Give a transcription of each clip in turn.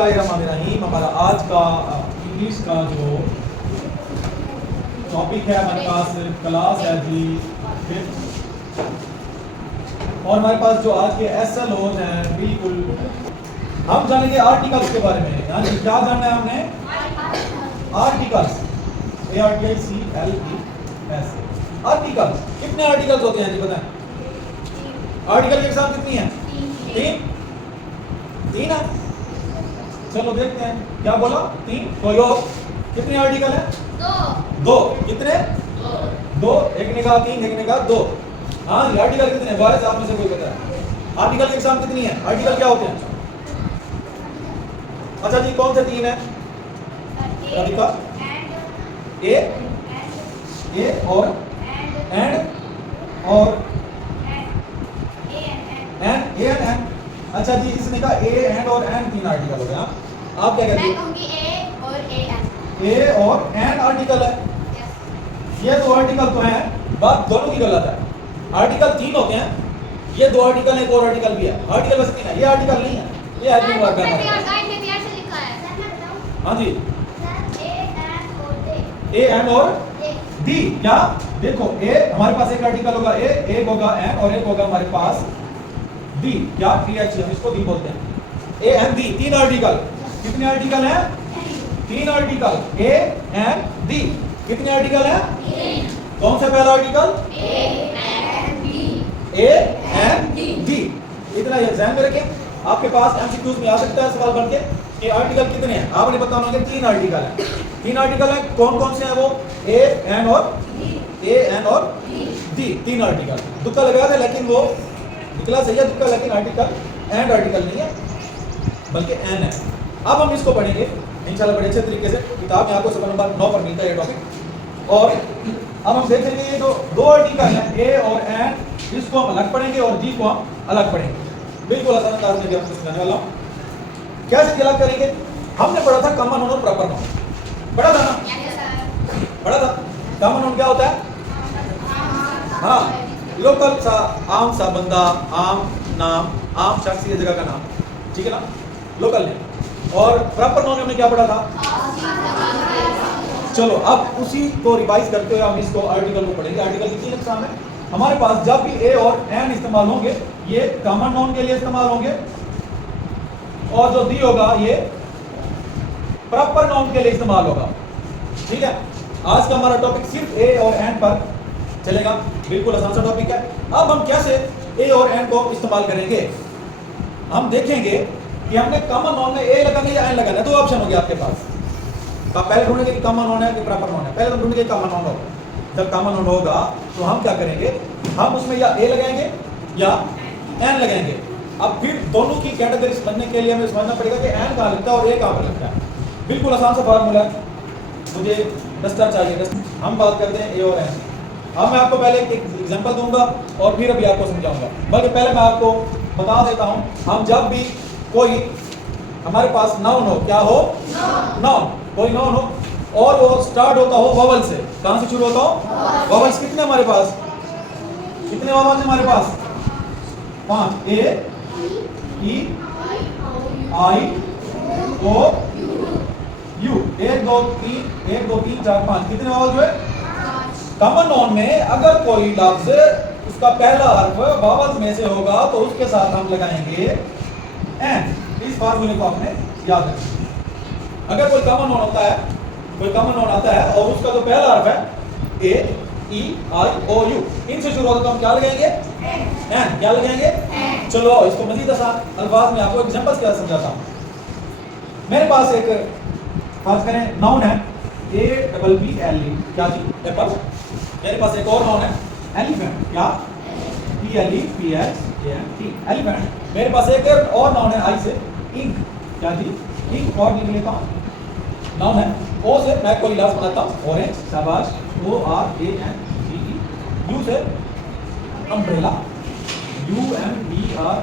रहीम। हमारा आज का इंग्लिश का जो टॉपिक है हमारे पास क्लास है जी फिफ्थ, और हमारे पास जो आज के एसएलओ हैं बिल्कुल हम जानेंगे आर्टिकल्स के बारे में। यानी क्या जानना है हमने? Articles, ARTICLES। आर्टिकल्स कितने आर्टिकल्स होते हैं जी बताएं? आर्टिकल के साथ कितनी है? तीन है। चलो देखते हैं क्या बोला, तीन। तो यो कितने आर्टिकल है? दो। कितने? दो। एक ने कहा तीन, एक ने कहा दो। हाँ जी, आर्टिकल कितने? बॉयज आप में से कोई बताए आर्टिकल की एग्जाम कितनी है? आर्टिकल क्या होते हैं? अच्छा जी, कौन से तीन है? राधिका? ए और एंड और एन। अच्छा जी, इसने कहा ए एंड और एन तीन आर्टिकल हो गए। आप क्या कहते हैं? ए और एन आर्टिकल है। ये दो आर्टिकल तो हैं, बात दोनों की गलत है। आर्टिकल तीन होते हैं, ये दो आर्टिकल है, एक और आर्टिकल भी है। आर्टिकल बस तीन है, ये आर्टिकल नहीं है, ये हेल्पिंग वर्ब है। हाँ जी, ए एन और डी। क्या देखो, ए हमारे पास एक आर्टिकल होगा ए, एक होगा एन और एक होगा हमारे पास डी। क्या TH, हम इसको डी बोलते हैं। ए एन डी, तीन आर्टिकल। कितने आर्टिकल हैं? तीन आर्टिकल, ए एन डी। कितने आर्टिकल हैं? कौन सा पहला आर्टिकल? A N D. इतना ध्यान में रखें, आपके पास MCQs में आ सकता है सवाल बन के कि आर्टिकल कितने हैं। आपने बताना होगा तीन आर्टिकल हैं। तीन आर्टिकल हैं, कौन कौन से हैं वो? ए एन और डी, तीन आर्टिकल। तुक्का लगाया था लेकिन वो निकला सही है तुक्का, लेकिन आर्टिकल एंड आर्टिकल नहीं है बल्कि एन है। अब हम इसको पढ़ेंगे इंशाल्लाह बड़े अच्छे तरीके से। किताब में आपको सफा नंबर 9 पर मिलता है ये टॉपिक। और अब हम देखेंगे ये जो दो आर्टिकल हैं ए और एन, इसको हम अलग पढ़ेंगे और डी को हम अलग पढ़ेंगे। बिल्कुल आसान अंदाज में आपको समझाने वाला हूँ। कैसे अलग करेंगे? हमने पढ़ा था कॉमन नोन और प्रॉपर नोन, पढ़ा था ना? पढ़ा था। कॉमन नोन क्या होता है? हाँ, लोकल सा, आम सा बंदा, आम नाम, आम शख्स, ये जगह का नाम, ठीक है ना, लोकल नेम। और प्रॉपर नोन में क्या पढ़ा था? चलो अब उसी को रिवाइज करते हुए हम इसको आर्टिकल को पढ़ेंगे। आर्टिकल की तीन अकसाम है हमारे पास। जब भी ए और एन इस्तेमाल होंगे, ये कॉमन नोन के लिए इस्तेमाल होंगे, और जो डी होगा ये प्रॉपर नोन के लिए इस्तेमाल होगा। ठीक है, आज का हमारा टॉपिक सिर्फ ए और एन पर चलेगा। बिल्कुल आसान सा टॉपिक है। अब हम कैसे ए और एन को इस्तेमाल करेंगे? हम देखेंगे कि हमने कॉमन नोन में ए लगाना या एन लगाना है। दो ऑप्शन हो गया आपके पास। पहले ढूंढेंगे कि कॉमन नोन है कि प्रॉपर नोन है। पहले हम ढूंढेंगे कॉमन नोन होगा। जब कॉमन नोन होगा तो हम क्या करेंगे? हम उसमें या ए लगाएंगे या एन लगाएंगे। अब फिर दोनों की कैटेगरी समझने के लिए हमें समझना पड़ेगा कि एन कहाँ लगता है और ए कहाँ पर लगता है। बिल्कुल आसान सा फार्मूला है। मुझे डस्टर चाहिए, हम बात करते हैं ए और एन। अब मैं आपको पहले एक एग्जांपल दूंगा और फिर अभी आपको समझाऊंगा। बल्कि पहले मैं आपको बता देता हूं, हम जब भी कोई हमारे पास नाउन हो, क्या हो? नाउन, कोई नाउन हो और वो स्टार्ट होता हो वॉवल से। कहां से शुरू होता हो? वॉवल्स कितने हमारे पास? कितने वॉवल्स हमारे पास? 5। ए ई आई ओ यू। 1 2 3 1 2 3 4 5। कितने वॉवल्स हुए? कॉमन नोन में अगर कोई लफ्ज उसका पहला हर्फ वावल्स में से होगा तो उसके साथ हम लगाएंगे एन। इस फार्मूले को आपने याद रखना। अगर कोई कॉमन नोन होता है, कोई कॉमन नोन आता है और उसका जो पहला हर्फ है ए ई आई ओ यू, इनसे शुरू होता है तो हम क्या लगाएंगे? एन। क्या लगाएंगे? चलो इसको मजीद आसान अल्फाज में आपको एग्जांपल के साथ समझाता हूं। मेरे पास एक फर्ज करें नाउन है APPLE, क्या चीज? एप्पल। मेरे पास एक और नाउन है एलिफेंट, क्या? PLEPHANT, elephant. मेरे पास एक और नाउन है आई से इंक, क्या चीज? इंक। और लिख लेता हूं नाउन है ओ से मैं कोई लफ्ज बनाता हूं, ऑरेंज, शाबाश, ORANGE। यू से अम्ब्रेला, UMBRELA।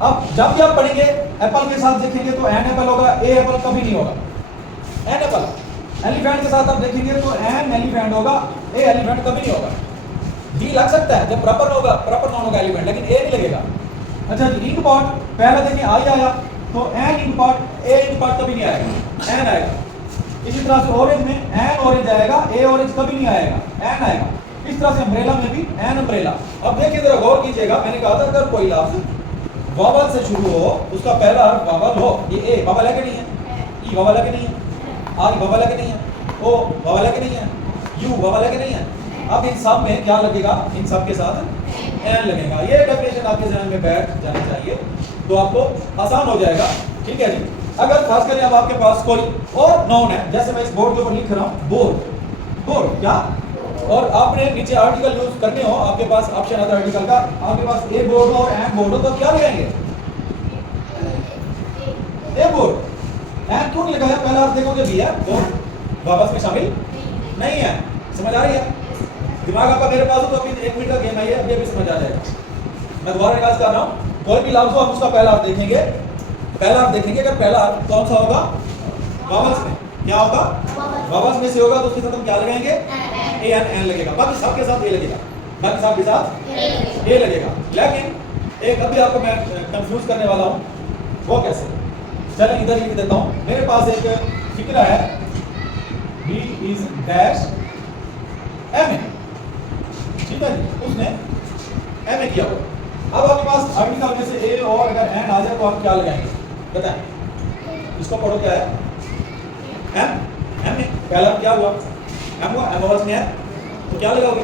अब जब भी आप पढ़ेंगे एप्पल के साथ देखेंगे तो एन एप्पल होगा, ए एप्पल कभी नहीं होगा। An apple. एलिफेंट के साथ आप देखेंगे तो एन एलिफेंट होगा, ए एलिफेंट कभी नहीं होगा। डी लग सकता है जब प्रॉपर होगा, प्रॉपर नॉन होगा एलिफेंट, लेकिन ए नहीं लगेगा। अच्छा जी, इंक पॉट, पहला देखिए आई आया, तो N in part A in part कभी नहीं आएगा, एन आएगा। इसी तरह से ऑरेंज में एन ऑरेंज आएगा, ए ऑरेंज कभी नहीं आएगा, एन आएगा। इस तरह से अम्ब्रेला में भी एन अम्ब्रेला। अब देखिए जरा गौर कीजिएगा, मैंने कहा था अगर कोई लफ्ज वावल से शुरू हो, उसका पहला हर्फ वावल हो, ये ए वावल है कि नहीं है, ई वावल है कि नहीं है, आर वावल है कि नहीं है, ओ वावल है कि नहीं है, यू वावल है कि नहीं है। अब इन सब में क्या लगेगा, इन सब के साथ एन लगेगा। ये डेफिनेशन आपके ज़हन में बैठ जानी चाहिए तो आपको आसान हो जाएगा, ठीक है जी। अगर खास करके अब आपके पास कोई और नाउन है, जैसे मैं इस बोर्ड के ऊपर लिख रहा हूँ बोर्ड, बोर्ड क्या, और आपने नीचे आर्टिकल यूज करने हो, आपके पास ऑप्शन आता है आर्टिकल का, आपके पास ए बोर्ड हो और एन बोर्ड हो, तो क्या लगाएंगे, ए बोर्ड। एन क्यों नहीं लगाया, पहला आप देखोगे भी है बोर्ड वापस में शामिल नहीं है। समझ आ रही है, दिमाग आपका मेरे पास हो तो अभी 1 मिनट का गेम है, अभी समझ आ जाएगा। मैं दोबारा निकाल कर रहा हूँ, कोई भी लफ्ज हो आप उसका पहला अर्थ देखेंगे, पहला अर्थ देखेंगे, अगर पहला अर्थ कौन सा होगा, वावल्स में, क्या होगा, वावल्स में से होगा तो उसके साथ हम क्या लगाएंगे, ए एन एन लगेगा, बाकी सबके साथ ए लगेगा, बाकी सबके साथ ए लगेगा। लेकिन एक अभी आपको मैं कंफ्यूज करने वाला हूँ, वो कैसे, चलें इधर लिख देता हूँ। मेरे पास एक फिक्रा है, B is dash M A, ठीक है जी, उसने एम ए किया हुआ। अब आपके पास आर्टिकल में से ए और अगर एन आ जाए तो आप क्या लगाएंगे, बताएं। इसको पढ़ो, क्या है, एम, एम में पहला क्या हुआ, एम हुआ, एम वावल्स में है तो क्या लगाओगे,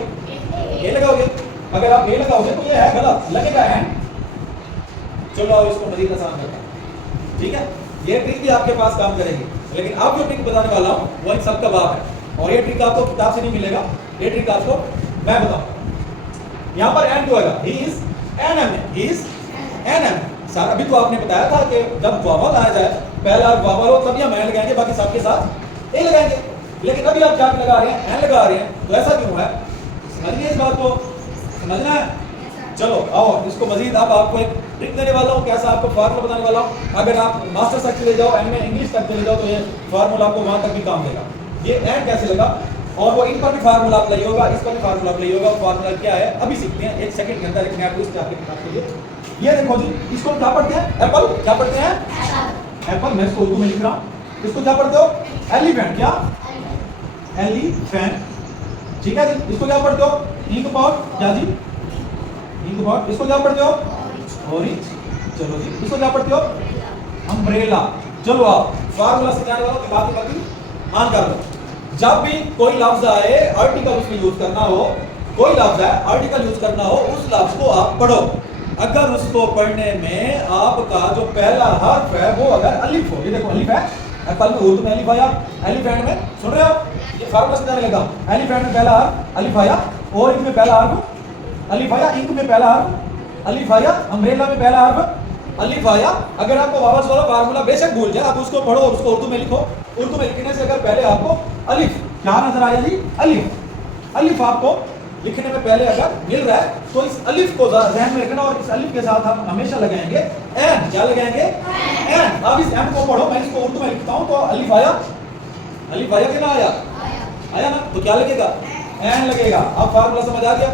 ए लगाओगे। अगर आप ए लगाओगे तो ये है गलत, लगेगा एन। चलो अब इसको मजीद आसान करते हैं, ठीक है। ये ट्रिक भी आपके पास काम करेगी, लेकिन अब जो ट्रिक बताने वाला हूँ वो इन सब का बाप है, और ये ट्रिक आपको किताब से नहीं मिलेगा, ये ट्रिक आपको मैं बताऊँ। यहाँ पर एन जो है, he is N M, he is N M. Sir अभी तो आपने बताया था कि जब वावल आ जाए, पहला वावल हो तभी हम एन लगाएंगे, बाकी सबके साथ ए लगाएंगे। लेकिन अभी आप क्या लगा रहे हैं, एन लगा रहे हैं, तो ऐसा क्यों है, समझिए इस बात को, समझना है। चलो आओ इसको मजीद अब आपको एक ट्रिक देने वाला हूँ, कैसा आपको फार्मूला बताने वाला हूँ। अगर आप मास्टर्स तक चले जाओ, एम में इंग्लिश तक चले जाओ, तो ये फार्मूला आपको वहाँ तक भी काम देगा। ये एन कैसे लगा, और वो इन पर भी फार्मूला अप्लाई होगा, इस पर भी फार्मूला अप्लाई होगा। फार्मूला क्या है अभी सीखते हैं, 1 सेकंड के अंदर एक नया ट्विस्ट आपके दिमाग के लिए। ये देखो जी, इसको क्या पढ़ते हैं, एप्पल, क्या पढ़ते हैं, एप्पल। मैं इसको उर्दू में लिख रहा हूँ, इसको क्या पढ़ते हो, एलिफेंट, क्या, एलिफेंट, ठीक है जी। इसको क्या पढ़ते हो, इंक पॉट, क्या जी, इंक पॉट। इसको क्या पढ़ते हो, ऑरेंज, चलो जी। इसको क्या पढ़ते हो, अम्ब्रेला। चलो आप फार्मूला समझाने वाला दिमाग की बाकी ऑन कर दो। जब भी कोई लफ्ज आए, आर्टिकल उसमें यूज करना हो, कोई लफ्ज है आर्टिकल यूज करना हो, उस लफ्ज को आप पढ़ो। अगर उसको पढ़ने में आपका जो पहला हर्फ है वो अगर अलिफ हो, ये देखो अलिफ है, एप्पल में उर्दू में अलिफ आया, एलिफेंट में, सुन रहे हो, ये फार्मूला समझाने लगा। एलिफेंट में पहला हर्फ अलिफ आया, और में पहला हर्फ अलिफ आया, इंक में पहला हर्फ अलिफ आया, अम्ब्रेला में पहला हर्फ अलिफ आया। अगर आपको वापस वाला फार्मूला बेशक भूल जाए, आप उसको पढ़ो और उसको उर्दू में लिखो। उर्दू में लिखने से अगर पहले आपको अलिफ क्या नजर आया जी, अलिफ, अलिफ आपको लिखने में पहले अगर मिल रहा है तो इस अलिफ को ध्यान में रखना, और इस अलिफ के साथ हम हमेशा लगाएंगे एन, क्या लगाएंगे, एन। अब इस एन को पढ़ो, मैं इसको उर्दू में लिखता हूँ, तो अलिफ आया, अलिफ आया कि ना आया, आया ना, तो क्या लगेगा, एन लगेगा। अब फार्मूला समझ आ गया,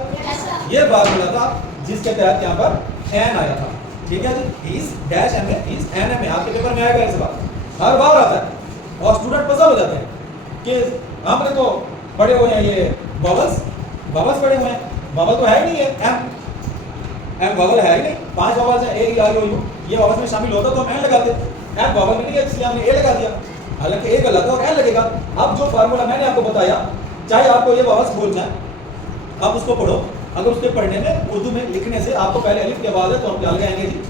ये फार्मूला था जिसके तहत यहाँ पर एन आया था, ठीक है जी। इस डैश एम में, इस एन एम में आपके पेपर में आएगा, इस बार हर बार आता है, और स्टूडेंट पजल हो जाते हैं कि हमने तो पढ़े हुए हैं ये वावल्स, वावल्स पढ़े हुए हैं, वावल तो है ही नहीं है, एम वावल है ही नहीं, 5 वावल्स हैं, ए ई आई ओ यू, ये वावल्स में शामिल होता तो हम एन लगाते, एम वावल में नहीं है इसलिए हमने ए लगा दिया, हालांकि ए गलत है और एन लगेगा। अब जो फार्मूला मैंने आपको बताया, चाहे आपको ये वावल्स भूल जाए, आप उसको पढ़ो। अगर उसके पढ़ने में उर्दू में लिखने से आपको पहले अलिफ की आवाज़ है तो हम क्या लगाएंगे जी,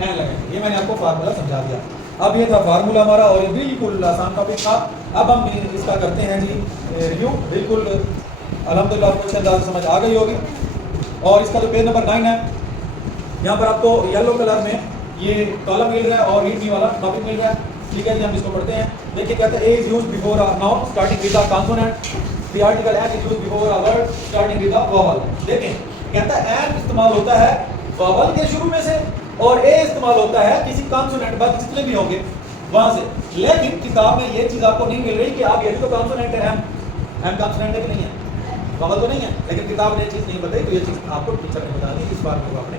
एन लगाएंगे। ये मैंने आपको फार्मूला समझा दिया। अब ये था फार्मूला हमारा, और ये बिल्कुल आसान टॉपिक था। अब हम इसका करते हैं जी रिव्यू। बिल्कुल अल्हम्दुलिल्लाह आपको अच्छे अंदाज समझ आ गई होगी। और इसका जो पेज नंबर 9 है, यहाँ पर आपको येलो कलर में ये कॉलम मिल रहा है और रीड मी वाला टॉपिक मिल रहा है, ठीक है जी। हम इसको पढ़ते हैं। देखिए कहते हैं a is used before a noun starting with a consonant, the article an is used before a word starting with a vowel. देखें कहता है एन इस्तेमाल होता है वॉवल के शुरू में से, और ए इस्तेमाल होता है किसी कॉन्सोनेंट, बाकी जितने भी होंगे वहां से। लेकिन किताब में ये चीज़ आपको नहीं मिल रही कि आप ये तो कॉन्सोनेंट है, एम कॉन्सोनेंट है कि नहीं है, वॉवल तो नहीं है, लेकिन किताब ने ये चीज़ नहीं बताई, तो ये चीज़ आपको टीचर ने बता दी। इस बात को आपने